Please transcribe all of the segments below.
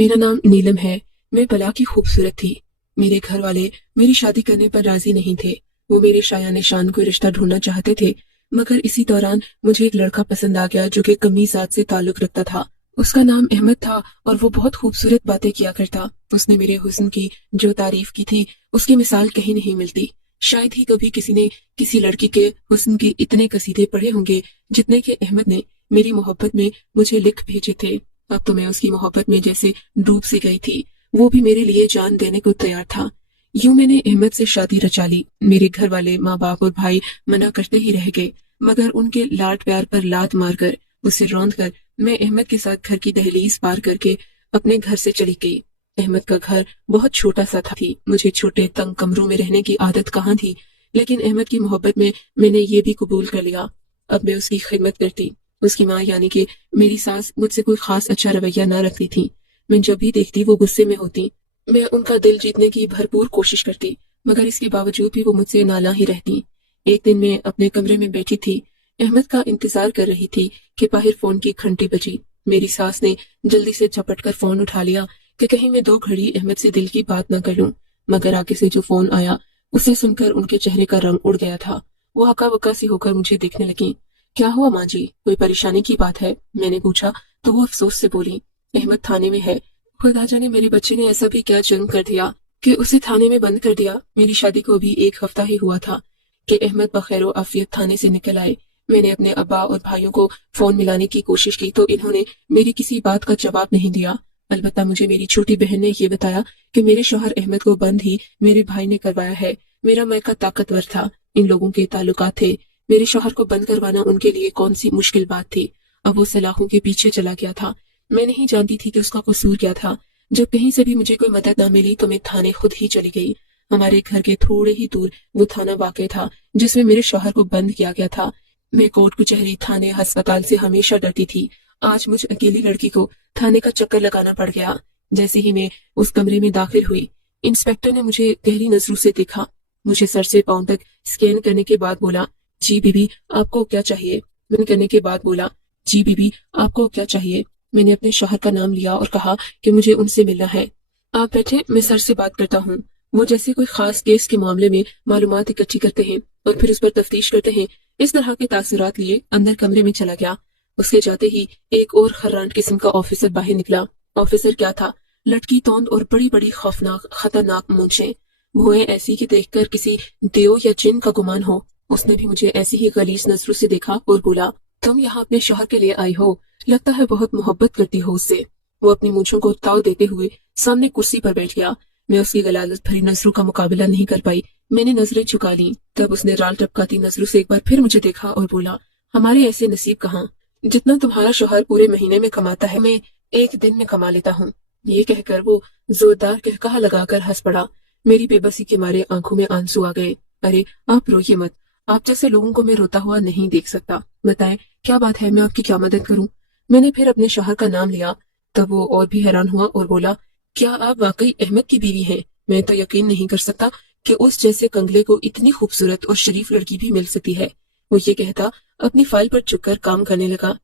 मेरा नाम नीलम है। मैं भला की खूबसूरत थी। मेरे घर वाले मेरी शादी करने पर राजी नहीं थे। वो मेरे शायाने शान कोई रिश्ता ढूंढना चाहते थे, मगर इसी दौरान मुझे एक लड़का पसंद आ गया जो कि कमी जात से ताल्लुक रखता था। उसका नाम अहमद था और वो बहुत खूबसूरत बातें किया करता। उसने मेरे हुस्न की जो तारीफ की थी, उसकी मिसाल कहीं नहीं मिलती। शायद ही कभी किसी ने किसी लड़की के हुस्न के इतने कसीदे पढ़े होंगे जितने के अहमद ने मेरी मोहब्बत में मुझे लिख भेजे थे। अब तो मैं उसकी मोहब्बत में जैसे डूब सी गई थी। वो भी मेरे लिए जान देने को तैयार था। यूं मैंने अहमद से शादी रचा ली। मेरे घर वाले, माँ बाप और भाई मना करते ही रह गए, मगर उनके लाड प्यार पर लात मारकर, उसे रौंद कर मैं अहमद के साथ घर की दहलीज पार करके अपने घर से चली गई। अहमद का घर बहुत छोटा सा था। मुझे छोटे तंग कमरों में रहने की आदत कहाँ थी, लेकिन अहमद की मोहब्बत में मैंने ये भी कबूल कर लिया। अब मैं उसकी खिदमत करती। उसकी माँ यानी कि मेरी सास मुझसे कोई खास अच्छा रवैया न रखती थी। मैं जब भी देखती वो गुस्से में होती। मैं उनका दिल जीतने की भरपूर कोशिश करती, मगर इसके बावजूद भी वो मुझसे नाला ही रहती। एक दिन मैं अपने कमरे में बैठी थी, अहमद का इंतजार कर रही थी कि बाहर फोन की घंटी बजी। मेरी सास ने जल्दी से झपट कर फोन उठा लिया कि कहीं मैं 2 घड़ी अहमद से दिल की बात न कर लूं। मगर आगे से जो फोन आया उसे सुनकर उनके चेहरे का रंग उड़ गया था। वो हक्का बक्का सी होकर मुझे देखने लगी। क्या हुआ माँ जी, कोई परेशानी की बात है? मैंने पूछा तो वो अफसोस से बोली, अहमद थाने में है। खुदा जाने मेरे बच्चे ने ऐसा भी क्या जुर्म कर दिया कि उसे थाने में बंद कर दिया। मेरी शादी को भी 1 हफ्ता ही हुआ था कि अहमद बखैर आफियत थाने से निकल आए। मैंने अपने अब्बा और भाइयों को फोन मिलाने की कोशिश की तो इन्होंने मेरी किसी बात का जवाब नहीं दिया। अलबत्ता मुझे मेरी छोटी बहन ने ये बताया कि मेरे शौहर अहमद को बंद ही मेरे भाई ने करवाया है। मेरा मैका ताकतवर था, इन लोगों के ताल्लुकात थे। मेरे शौहर को बंद करवाना उनके लिए कौन सी मुश्किल बात थी। अब वो सलाखों के पीछे चला गया था। मैं नहीं जानती थी कि उसका कसूर क्या था। जब कहीं से भी मुझे कोई मदद न मिली तो मैं थाने खुद ही चली गई। हमारे घर के थोड़े ही दूर वो थाना वाक़ था जिसमें मेरे शौहर को बंद किया गया था। मैं कोर्ट कचहरी, थाने, अस्पताल से हमेशा डरती थी। आज मुझ अकेली लड़की को थाने का चक्कर लगाना पड़ गया। जैसे ही मैं उस कमरे में दाखिल हुई, इंस्पेक्टर ने मुझे गहरी नजरों से देखा। मुझे सर से पांव तक स्कैन करने के बाद बोला, जी बीबी आपको क्या चाहिए? मैंने करने के बाद बोला, जी बीबी आपको क्या चाहिए? मैंने अपने शौहर का नाम लिया और कहा कि मुझे उनसे मिलना है। आप बैठे, मैं सर से बात करता हूँ। वो जैसे कोई खास केस के मामले में मालूमात इकट्ठी करते हैं और फिर उस पर तफ्तीश करते हैं, इस तरह के तासुरात लिए अंदर कमरे में चला गया। उसके जाते ही एक और खर्राट किस्म का ऑफिसर बाहर निकला। ऑफिसर क्या था, लटकी तोंद और बड़ी बड़ी खौफनाक खतरनाक मूंछें, भुएं ऐसी कि देखकर किसी देव या जिन का गुमान हो। उसने भी मुझे ऐसी ही गलीज नजरों से देखा और बोला, तुम यहाँ अपने शौहर के लिए आई हो, लगता है बहुत मोहब्बत करती हो उससे। वो अपनी मूंछों को ताव देते हुए सामने कुर्सी पर बैठ गया। मैं उसकी गलालत भरी नजरों का मुकाबला नहीं कर पाई। मैंने नजरें झुका ली। तब उसने राल टपकाती नजरों से एक बार फिर मुझे देखा और बोला, हमारे ऐसे नसीब कहाँ, जितना तुम्हारा शौहर पूरे महीने में कमाता है मैं 1 दिन में कमा लेता हूँ। ये कहकर वो जोरदार कहकहा लगाकर हंस पड़ा। मेरी बेबसी के मारे आंखों में आंसू आ गए। अरे आप रोइए मत, आप जैसे लोगों को मैं रोता हुआ नहीं देख सकता। बताएं क्या बात है, मैं आपकी क्या मदद करूं? मैंने फिर अपने शौहर का नाम लिया। तब वो और भी हैरान हुआ और बोला, क्या आप वाकई अहमद की बीवी हैं? मैं तो यकीन नहीं कर सकता कि उस जैसे कंगले को इतनी खूबसूरत और शरीफ लड़की भी मिल सकती है। वो ये कहता अपनी फाइल पर झुककर काम करने लगा।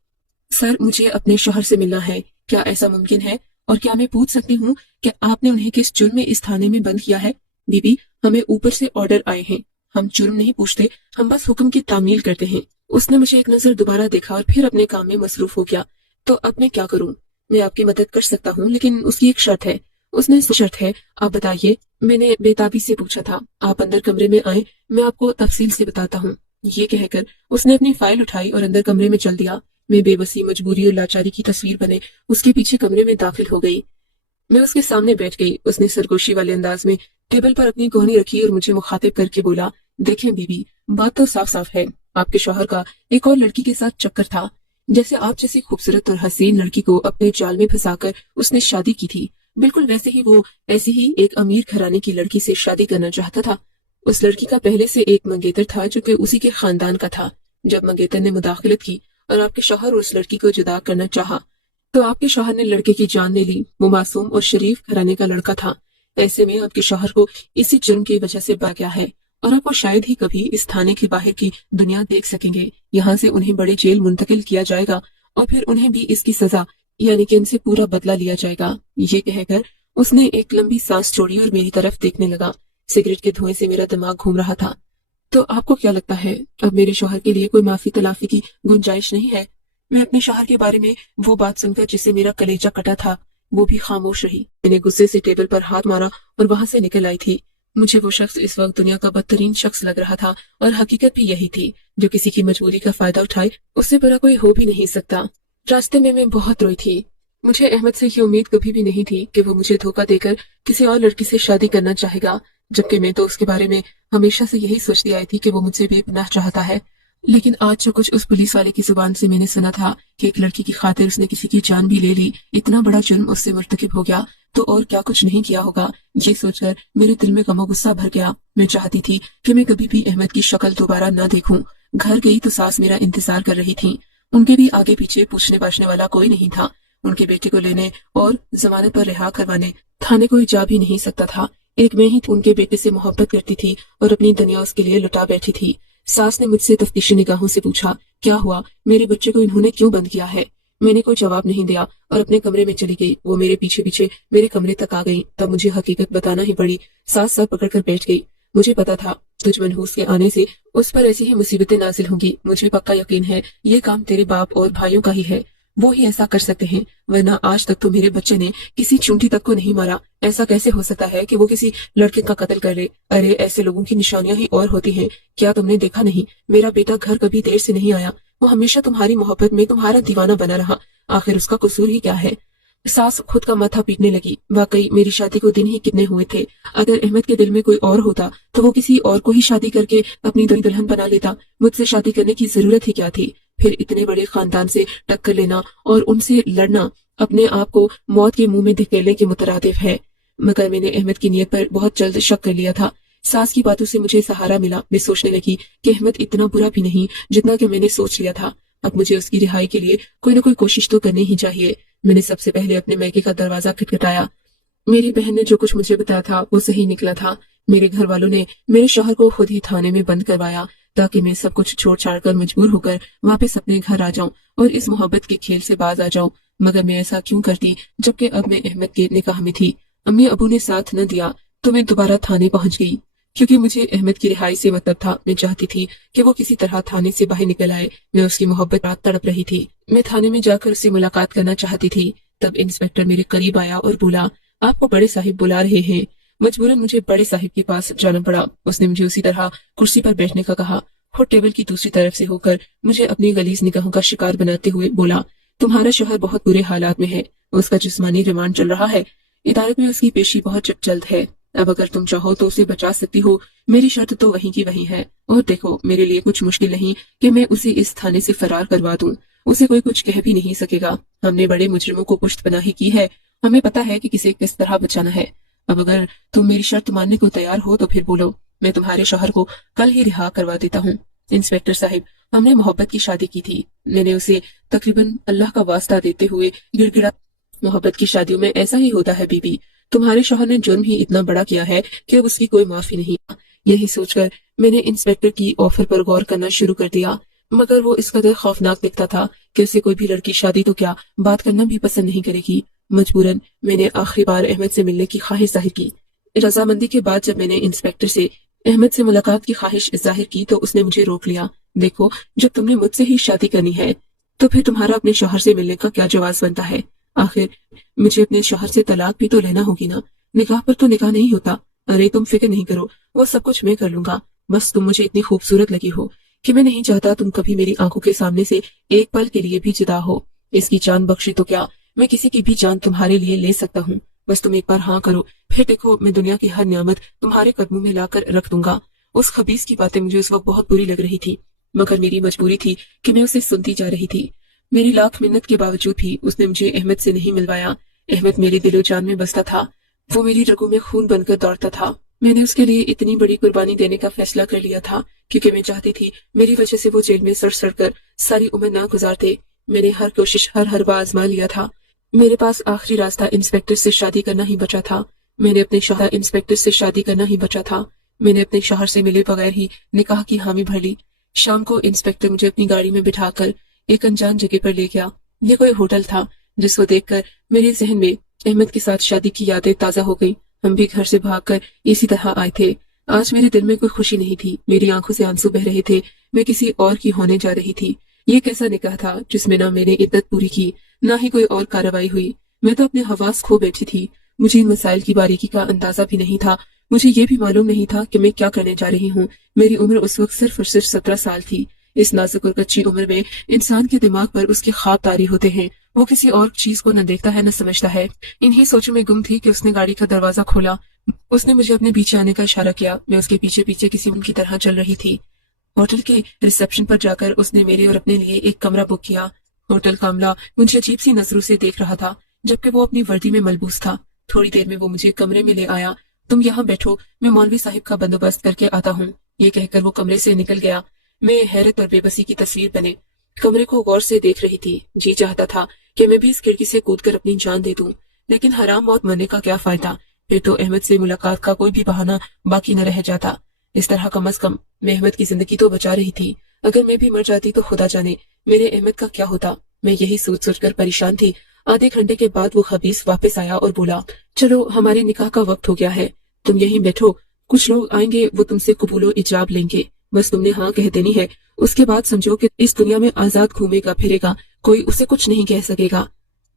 सर मुझे अपने शौहर से मिलना है, क्या ऐसा मुमकिन है? और क्या मैं पूछ सकती हूँ कि आपने उन्हें किस जुर्म में इस थाने में बंद किया है? बीबी हमें ऊपर से ऑर्डर आए हैं, हम जुर्म नहीं पूछते, हम बस हुक्म की तामील करते हैं। उसने मुझे एक नजर दोबारा देखा और फिर अपने काम में मसरूफ हो गया। तो अब मैं क्या करूं? मैं आपकी मदद कर सकता हूं, लेकिन उसकी एक शर्त है। उसने शर्त है, आप बताइए। मैंने बेताबी से पूछा था। आप अंदर कमरे में आए, मैं आपको तफसील से बताता हूँ। ये कहकर उसने अपनी फाइल उठाई और अंदर कमरे में चल दिया। मैं बेबसी, मजबूरी और लाचारी की तस्वीर बने उसके पीछे कमरे में दाखिल हो गई। मैं उसके सामने बैठ गई। उसने सरगोशी वाले अंदाज में टेबल पर अपनी कोहनी रखी और मुझे मुखातिब करके बोला, देखें बीबी, बात तो साफ साफ है, आपके शौहर का एक और लड़की के साथ चक्कर था। जैसे आप जैसी खूबसूरत और हसीन लड़की को अपने जाल में फंसाकर उसने शादी की थी, बिल्कुल वैसे ही वो ऐसी ही एक अमीर घराने की लड़की से शादी करना चाहता था। उस लड़की का पहले से एक मंगेतर था जो कि उसी के खानदान का था। जब मंगेतर ने मुदाखलत की और आपके शौहर उस लड़की को जुदा करना चाहा, तो आपके शौहर ने लड़के की जान ले ली। वो मासूम और शरीफ घराने का लड़का था। ऐसे में आपके शौहर को इसी जुर्म की वजह से बा गया है और अब वो शायद ही कभी इस थाने के बाहर की दुनिया देख सकेंगे। यहाँ से उन्हें बड़े जेल मुंतकिल किया जाएगा और फिर उन्हें भी इसकी सजा यानी कि इनसे पूरा बदला लिया जाएगा। ये कहकर उसने एक लंबी सांस छोड़ी और मेरी तरफ देखने लगा। सिगरेट के धुएं से मेरा दिमाग घूम रहा था। तो आपको क्या लगता है, अब मेरे शौहर के लिए कोई माफी तलाफी की गुंजाइश नहीं है? मैं अपने शौहर के बारे में वो बात सुनकर जिससे मेरा कलेजा कटा था वो भी खामोश रही। मैंने गुस्से से टेबल पर हाथ मारा और वहां से निकल आई थी। मुझे वो शख्स इस वक्त दुनिया का बदतरीन शख्स लग रहा था और हकीकत भी यही थी। जो किसी की मजबूरी का फायदा उठाए उससे बुरा कोई हो भी नहीं सकता। रास्ते में मैं बहुत रोई थी। मुझे अहमद से ये उम्मीद कभी भी नहीं थी कि वो मुझे धोखा देकर किसी और लड़की से शादी करना चाहेगा, जबकि मैं तो उसके बारे में हमेशा से यही सोचती आई थी कि वो मुझसे बेपनाह चाहता है। लेकिन आज जो कुछ उस पुलिस वाले की जुबान से मैंने सुना था कि एक लड़की की खातिर उसने किसी की जान भी ले ली, इतना बड़ा जुर्म उससे मुर्तकिब हो गया, तो और क्या कुछ नहीं किया होगा। ये सोचकर मेरे दिल में गम और गुस्सा भर गया। मैं चाहती थी कि मैं कभी भी अहमद की शक्ल दोबारा न देखूं। घर गई तो सास मेरा इंतजार कर रही थी। उनके भी आगे पीछे पूछने पाछने वाला कोई नहीं था। उनके बेटे को लेने और जमानत पर रिहा करवाने थाने कोई जा भी नहीं सकता था। एक मैं ही उनके बेटे से मोहब्बत करती थी और अपनी दुनिया उसके लिए लुटा बैठी थी। सास ने मुझसे तफ्तीशी निगाहों से पूछा, क्या हुआ, मेरे बच्चे को इन्होंने क्यों बंद किया है? मैंने कोई जवाब नहीं दिया और अपने कमरे में चली गई। वो मेरे पीछे पीछे मेरे कमरे तक आ गई। तब मुझे हकीकत बताना ही पड़ी। सास सर पकड़कर बैठ गई। मुझे पता था तुझ मनहूस के आने से उस पर ऐसी ही मुसीबतें नाजिल होंगी। मुझे पक्का यकीन है ये काम तेरे बाप और भाइयों का ही है। वो ही ऐसा कर सकते हैं, वरना आज तक तो मेरे बच्चे ने किसी चूंटी तक को नहीं मारा। ऐसा कैसे हो सकता है कि वो किसी लड़के का कत्ल कर ले? अरे ऐसे लोगों की निशानियां ही और होती हैं। क्या तुमने देखा नहीं, मेरा बेटा घर कभी देर से नहीं आया। वो हमेशा तुम्हारी मोहब्बत में तुम्हारा दीवाना बना रहा। आखिर उसका कसूर ही क्या है? सास खुद का माथा पीटने लगी। वाकई मेरी शादी को दिन ही कितने हुए थे। अगर अहमद के दिल में कोई और होता तो वो किसी और को ही शादी करके अपनी दुल्हन बना लेता। मुझसे शादी करने की जरूरत ही क्या थी? फिर इतने बड़े खानदान से टक्कर लेना और उनसे लड़ना अपने आप को मौत के मुंह में धकेलने के मुतरादिफ है। मगर मैंने अहमद की नीयत पर बहुत जल्द शक कर लिया था। सास की बातों से मुझे सहारा मिला। मैं सोचने लगी कि अहमद इतना बुरा भी नहीं जितना कि मैंने सोच लिया था। अब मुझे उसकी रिहाई के लिए कोई न कोई कोशिश तो करनी ही चाहिए। मैंने सबसे पहले अपने मैके का दरवाजा खटखटाया। मेरी बहन ने जो कुछ मुझे बताया था वो सही निकला था। मेरे घर वालों ने मेरे शौहर को खुद ही थाने में बंद करवाया ताकि मैं सब कुछ छोड़ छाड़ कर मजबूर होकर वापस अपने घर आ जाऊं और इस मोहब्बत के खेल से बाज आ जाऊं। मगर मैं ऐसा क्यों करती जबकि अब मैं अहमद के निकाह में थी। अम्मी अबू ने साथ न दिया तो मैं दोबारा थाने पहुंच गई, क्योंकि मुझे अहमद की रिहाई से मतलब था। मैं चाहती थी कि वो किसी तरह थाने से बाहर निकल आए। मैं उसकी मोहब्बत पर तड़प रही थी। मैं थाने में जाकर उससे मुलाकात करना चाहती थी। तब इंस्पेक्टर मेरे करीब आया और बोला, आपको बड़े साहिब बुला रहे हैं। मजबूरन मुझे बड़े साहिब के पास जाना पड़ा। उसने मुझे उसी तरह कुर्सी पर बैठने का कहा। वो टेबल की दूसरी तरफ से होकर मुझे अपनी गलीज निगाहों का शिकार बनाते हुए बोला, तुम्हारा शौहर बहुत बुरे हालात में है। उसका जिस्मानी रिमांड चल रहा है। इदारत में उसकी पेशी बहुत जल्द है। अब अगर तुम चाहो तो उसे बचा सकती हो। मेरी शर्त तो वहीं की वहीं है। और देखो, मेरे लिए कुछ मुश्किल नहीं कि मैं उसे इस थाने से फरार करवा दूं। उसे कोई कुछ कह भी नहीं सकेगा। हमने बड़े मुजरिमों को पुश्तपनाही की है। हमें पता है कि किसे किस तरह बचाना है। अब अगर तुम मेरी शर्त मानने को तैयार हो तो फिर बोलो, मैं तुम्हारे शौहर को कल ही रिहा करवा देता हूँ। इंस्पेक्टर साहिब, हमने मोहब्बत की शादी की थी। मैंने उसे तकरीबन अल्लाह का वास्ता देते हुए गिड़गिड़ा, मोहब्बत की शादियों में ऐसा ही होता है बीबी। तुम्हारे शौहर ने जुर्म ही इतना बड़ा किया है कि अब उसकी कोई माफी नहीं। यही सोचकर मैंने इंस्पेक्टर की ऑफर पर गौर करना शुरू कर दिया। मगर वो इस कदर खौफनाक दिखता था कि उसे कोई भी लड़की शादी तो क्या बात करना भी पसंद नहीं करेगी। मजबूरन मैंने आखिरी बार अहमद से मिलने की ख्वाहिश जाहिर की। रजामंदी के बाद जब मैंने इंस्पेक्टर से अहमद से मुलाकात की ख्वाहिश जाहिर की तो उसने मुझे रोक लिया। देखो, जब तुमने मुझसे ही शादी करनी है तो फिर तुम्हारा अपने शौहर से मिलने का क्या जवाब बनता है? आखिर मुझे अपने शौहर से तलाक भी तो लेना होगी ना। निकाह पर तो निकाह नहीं होता। अरे तुम फिक्र नहीं करो, वो सब कुछ मैं कर लूंगा। बस तुम मुझे इतनी खूबसूरत लगी हो कि मैं नहीं चाहता तुम कभी मेरी आंखों के सामने से एक पल के लिए भी जुदा हो। इसकी जान बख्शी तो क्या, मैं किसी की भी जान तुम्हारे लिए ले सकता हूँ। बस तुम एक बार हाँ करो, फिर देखो मैं दुनिया की हर नियामत तुम्हारे कदमों में लाकर रख दूंगा। उस खबीस की बातें मुझे उस वक्त बहुत बुरी लग रही थी, मगर मेरी मजबूरी थी कि मैं उसे सुनती जा रही थी। मेरी लाख मिन्नत के बावजूद भी उसने मुझे अहमद से नहीं मिलवाया। अहमद मेरे दिलो जान में बसता था। वो मेरी रगों में खून बनकर दौड़ता था। मैंने उसके लिए इतनी बड़ी कुर्बानी देने का फैसला कर लिया था क्योंकि मैं चाहती थी मेरी वजह से वो जेल में सड़ सड़ कर सारी उम्र ना गुजारते। मैंने हर कोशिश हर बार आजमा लिया था। मेरे पास आखिरी रास्ता इंस्पेक्टर से शादी करना ही बचा था। मैंने अपने शौहर इंस्पेक्टर से शादी करना ही बचा था। मैंने अपने शौहर से मिले बगैर ही निकाह की हामी भर ली। शाम को इंस्पेक्टर मुझे अपनी गाड़ी में बिठाकर एक अनजान जगह पर ले गया। ये कोई होटल था जिसको देखकर मेरे जहन में अहमद के साथ शादी की यादें ताजा हो गई। हम भी घर से भागकर इसी तरह आए थे। आज मेरे दिल में कोई खुशी नहीं थी, मेरी आंखों से आंसू बह रहे थे। मैं किसी और की होने जा रही थी। ये कैसा निकाह था जिसमें ना मैंने इद्दत पूरी की, ना ही कोई और कार्रवाई हुई। मैं तो अपने हवास खो बैठी थी। मुझे इन मसाइल की बारीकी का अंदाजा भी नहीं था। मुझे ये भी मालूम नहीं था कि मैं क्या करने जा रही हूँ। मेरी उम्र उस वक्त सिर्फ और सिर्फ 17 साल थी। इस नाजुक और कच्ची उम्र में इंसान के दिमाग पर उसके ख्वाब तारी होते हैं। वो किसी और चीज को न देखता है न समझता है। इन्हीं सोचों में गुम थी कि उसने गाड़ी का दरवाजा खोला। उसने मुझे अपने पीछे आने का इशारा किया। मैं उसके पीछे पीछे किसी की तरह चल रही थी। होटल के रिसेप्शन पर जाकर उसने मेरे और अपने लिए एक कमरा बुक किया। होटल का अमला मुझे अजीब सी नजरों से देख रहा था, जबकि वो अपनी वर्दी में मलबूस था। थोड़ी देर में वो मुझे कमरे में ले आया। तुम यहाँ बैठो, मैं मौलवी साहिब का बंदोबस्त करके आता हूँ। ये कहकर वो कमरे से निकल गया। मैं हैरत और बेबसी की तस्वीर बने कमरे को गौर से देख रही थी। जी चाहता था कि मैं भी इस खिड़की से कूदकर अपनी जान दे दूं, लेकिन हराम मौत मरने का क्या फायदा। फिर तो अहमद से मुलाकात का कोई भी बहाना बाकी न रह जाता। इस तरह कम अज कम मैं अहमद की जिंदगी तो बचा रही थी। अगर मैं भी मर जाती तो खुदा जाने मेरे अहमद का क्या होता। मैं यही सोच सोचकर परेशान थी। आधे घंटे के बाद वो खबीस वापस आया और बोला, चलो हमारे निकाह का वक्त हो गया है, तुम यहीं बैठो, कुछ लोग आएंगे, वो तुमसे कबूलो इजाब लेंगे। बस तुमने हाँ कह देनी है। उसके बाद समझो कि इस दुनिया में आजाद घूमेगा फिरेगा, कोई उसे कुछ नहीं कह सकेगा।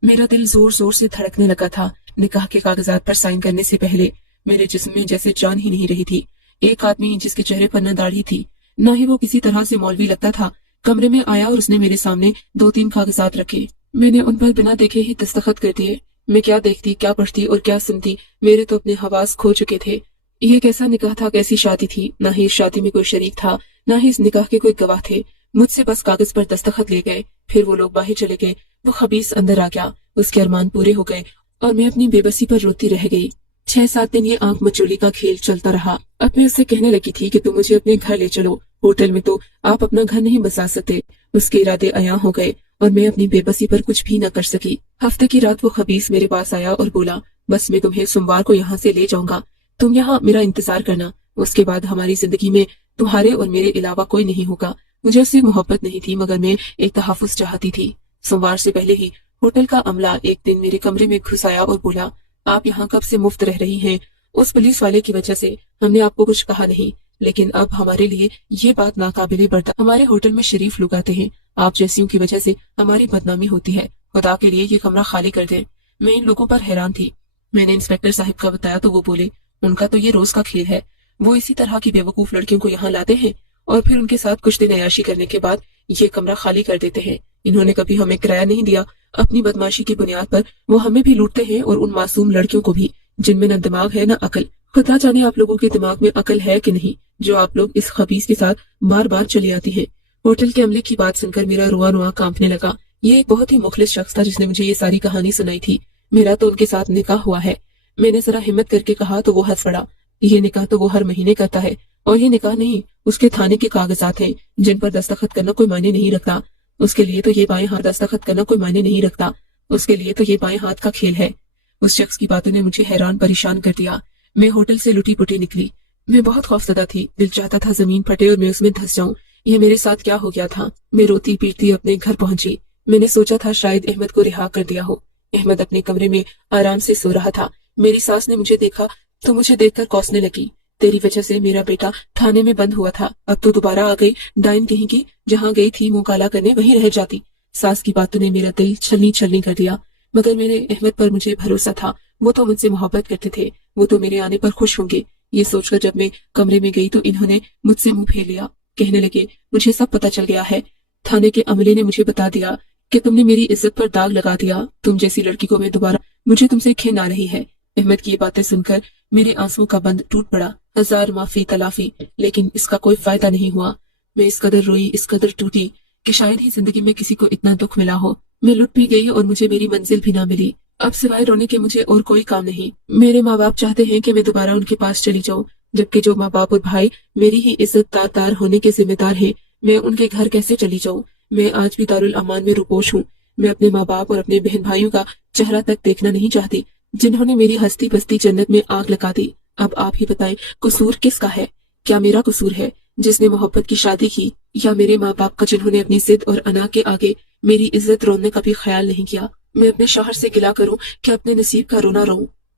मेरा दिल जोर जोर से धड़कने लगा था। निकाह के कागजात पर साइन करने से पहले मेरे जिस्म में जैसे जान ही नहीं रही थी। एक आदमी जिसके चेहरे पर न दाढ़ी थी, न ही वो किसी तरह से मौलवी लगता था, कमरे में आया और उसने मेरे सामने 2-3 कागजात रखे। मैंने उन पर बिना देखे ही दस्तखत कर दिए। मैं क्या देखती, क्या पढ़ती और क्या सुनती, मेरे तो अपने हवास खो चुके थे। ये कैसा निकाह था, कैसी शादी थी। न ही इस शादी में कोई शरीक था, न ही इस निकाह के कोई गवाह थे। मुझसे बस कागज पर दस्तखत ले गए। फिर वो लोग बाहर चले गए। वो खबीस अंदर आ गया। उसके अरमान पूरे हो गए और मैं अपनी बेबसी पर रोती रह गई। 6-7 दिन ये आंख मचोली का खेल चलता रहा। अब मैं उससे कहने लगी थी कि तुम मुझे अपने घर ले चलो, होटल में तो आप अपना घर नहीं बसा सकते। उसके इरादे अयां हो गए और मैं अपनी बेबसी पर कुछ भी न कर सकी। हफ्ते की रात वो खबीस मेरे पास आया और बोला, बस मैं तुम्हें सोमवार को यहाँ से ले जाऊंगा, तुम यहाँ मेरा इंतजार करना। उसके बाद हमारी जिंदगी में तुम्हारे और मेरे अलावा कोई नहीं होगा। मुझे उससे मोहब्बत नहीं थी, मगर मैं एक तहफ्फुज़ चाहती थी। सोमवार से पहले ही होटल का अमला एक दिन मेरे कमरे में घुस आया और बोला, आप यहाँ कब से मुफ्त रह रही हैं? उस पुलिस वाले की वजह से हमने आपको कुछ कहा नहीं, लेकिन अब हमारे लिए ये बात नाकाबिले बर्दाश्त। हमारे होटल में शरीफ लोग आते हैं, आप जैसियों की वजह से हमारी बदनामी होती है। खुदा के लिए ये कमरा खाली कर दें। मैं इन लोगों पर हैरान थी। मैंने इंस्पेक्टर साहब का बताया तो वो बोले, उनका तो ये रोज का खेल है। वो इसी तरह की बेवकूफ लड़कियों को यहाँ लाते हैं और फिर उनके साथ कुछ दिन अयाशी करने के बाद ये कमरा खाली कर देते हैं। इन्होंने कभी हमें किराया नहीं दिया। अपनी बदमाशी की बुनियाद पर वो हमें भी लूटते हैं और उन मासूम लड़कियों को भी, जिनमें न दिमाग है न अकल। खुदा जाने आप लोगों के दिमाग में अकल है कि नहीं, जो आप लोग इस खबीस के साथ बार बार चली आती हैं। होटल के अमले की बात सुनकर मेरा रुआ रुआ कांपने लगा। ये एक बहुत ही मुखलिस शख्स था जिसने मुझे ये सारी कहानी सुनाई थी। मेरा तो उनके साथ निकाह हुआ है। मैंने जरा हिम्मत करके कहा तो वो हंस पड़ा। ये निकाह तो वो हर महीने करता है, और ये निकाह नहीं, उसके थाने के कागजात हैं जिन पर दस्तखत करना कोई मायने नहीं रखता। उसके लिए तो ये बाएं हाथ दस्तखत करना कोई मायने नहीं रखता। उसके लिए तो ये बाएं हाथ का खेल है। उस शख्स की बातों ने मुझे हैरान परेशान कर दिया। मैं होटल से लुटी पुटी निकली। मैं बहुत खौफजदा थी। दिल चाहता था जमीन फटे और मैं उसमें धंस जाऊं। ये मेरे साथ क्या हो गया था। मैं रोती पीटती अपने घर पहुंची। मैंने सोचा था शायद अहमद को रिहा कर दिया हो। अहमद अपने कमरे में आराम से सो रहा था। मेरी सास ने मुझे देखा तो मुझे देखकर कोसने लगी, तेरी वजह से मेरा बेटा थाने में बंद हुआ था, अब तो दोबारा आ गई, डाइन कहीं की, जहाँ गई थी मुंह काला करने वहीं रह जाती। सास की बातों ने मेरा दिल छलनी छलनी कर दिया, मगर मेरे अहमद पर मुझे भरोसा था। वो तो मुझसे मोहब्बत करते थे, वो तो मेरे आने पर खुश होंगे। ये सोचकर जब मैं कमरे में गई तो इन्होंने मुझसे मुंह फेर लिया। कहने लगे, मुझे सब पता चल गया है। थाने के अमले ने मुझे बता दिया कि तुमने मेरी इज्जत पर दाग लगा दिया। तुम जैसी लड़की को मैं दोबारा, मुझे तुमसे घिन आ रही है। अहमद की ये बातें सुनकर मेरे आंसुओं का बंद टूट पड़ा। हजार माफी तलाफी, लेकिन इसका कोई फायदा नहीं हुआ। मैं इस कदर रोई, इस कदर टूटी कि शायद ही जिंदगी में किसी को इतना दुख मिला हो। मैं लुट भी गई और मुझे मेरी मंजिल भी ना मिली। अब सिवाय रोने के मुझे और कोई काम नहीं। मेरे माँ बाप चाहते हैं कि मैं दोबारा उनके पास चली जाऊं, जबकि जो माँ बाप और भाई मेरी ही इज्जत तार होने के जिम्मेदार हैं, मैं उनके घर कैसे चली जाऊं। मैं आज भी दारुल अमान में रुपोश हूँ। मैं अपने माँ बाप और अपने बहन भाइयों का चेहरा तक देखना नहीं चाहती, जिन्होंने मेरी हस्ती बस्ती जन्नत में आग लगा दी। अब आप ही बताएं, कसूर किसका है? क्या मेरा कसूर है जिसने मोहब्बत की शादी की, या मेरे माँ बाप का जिन्होंने अपनी जिद और अना के आगे मेरी इज्जत रोने का भी ख्याल नहीं किया? میں اپنے شوہر سے گلا کروں کہ اپنے نصیب کا رونا روؤں؟